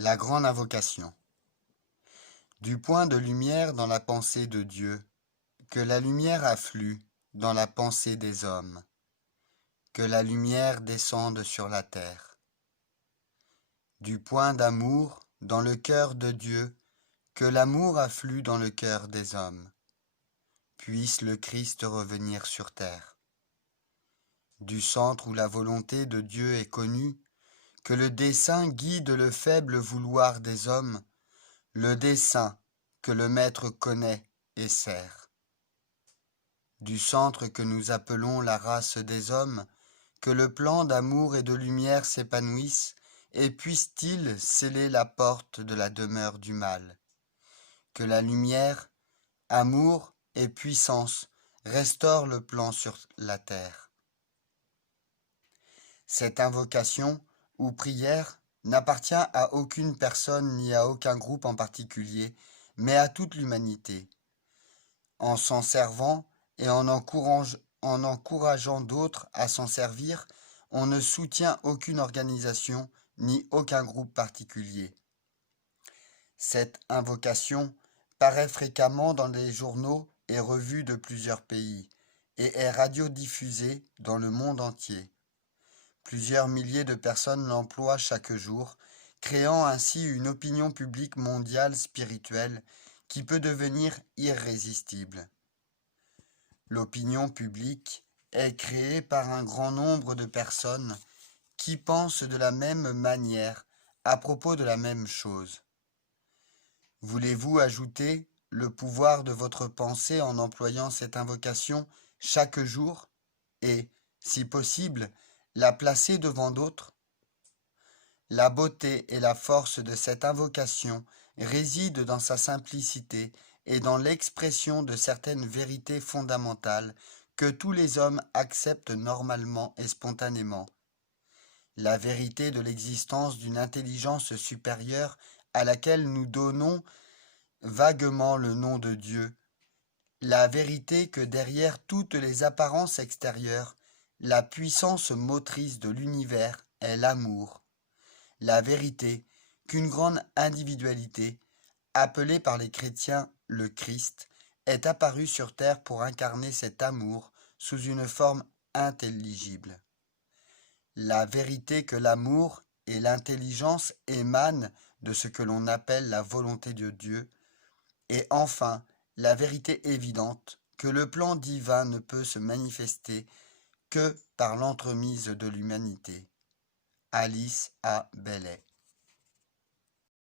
La grande invocation. Du point de lumière dans la pensée de Dieu, que la lumière afflue dans la pensée des hommes, que la lumière descende sur la terre. Du point d'amour dans le cœur de Dieu, que l'amour afflue dans le cœur des hommes. Puisse le Christ revenir sur terre. Du centre où la volonté de Dieu est connue, que le dessein guide le faible vouloir des hommes, le dessein que le Maître connaît et sert. Du centre que nous appelons la race des hommes, que le plan d'amour et de lumière s'épanouisse, et puisse-t-il sceller la porte de la demeure du mal. Que la lumière, amour et puissance restaurent le plan sur la terre. Cette invocation ou prière n'appartient à aucune personne ni à aucun groupe en particulier, mais à toute l'humanité. En s'en servant et en encourageant d'autres à s'en servir, on ne soutient aucune organisation ni aucun groupe particulier. Cette invocation paraît fréquemment dans les journaux et revues de plusieurs pays et est radiodiffusée dans le monde entier. Plusieurs milliers de personnes l'emploient chaque jour, créant ainsi une opinion publique mondiale spirituelle qui peut devenir irrésistible. L'opinion publique est créée par un grand nombre de personnes qui pensent de la même manière à propos de la même chose. Voulez-vous ajouter le pouvoir de votre pensée en employant cette invocation chaque jour et, si possible, la placer devant d'autres? La beauté et la force de cette invocation résident dans sa simplicité et dans l'expression de certaines vérités fondamentales que tous les hommes acceptent normalement et spontanément. La vérité de l'existence d'une intelligence supérieure à laquelle nous donnons vaguement le nom de Dieu, la vérité que derrière toutes les apparences extérieures, la puissance motrice de l'univers est l'amour. La vérité qu'une grande individualité, appelée par les chrétiens le Christ, est apparue sur terre pour incarner cet amour sous une forme intelligible. La vérité que l'amour et l'intelligence émanent de ce que l'on appelle la volonté de Dieu, et enfin la vérité évidente que le plan divin ne peut se manifester que par l'entremise de l'humanité. Alice A. Bailey.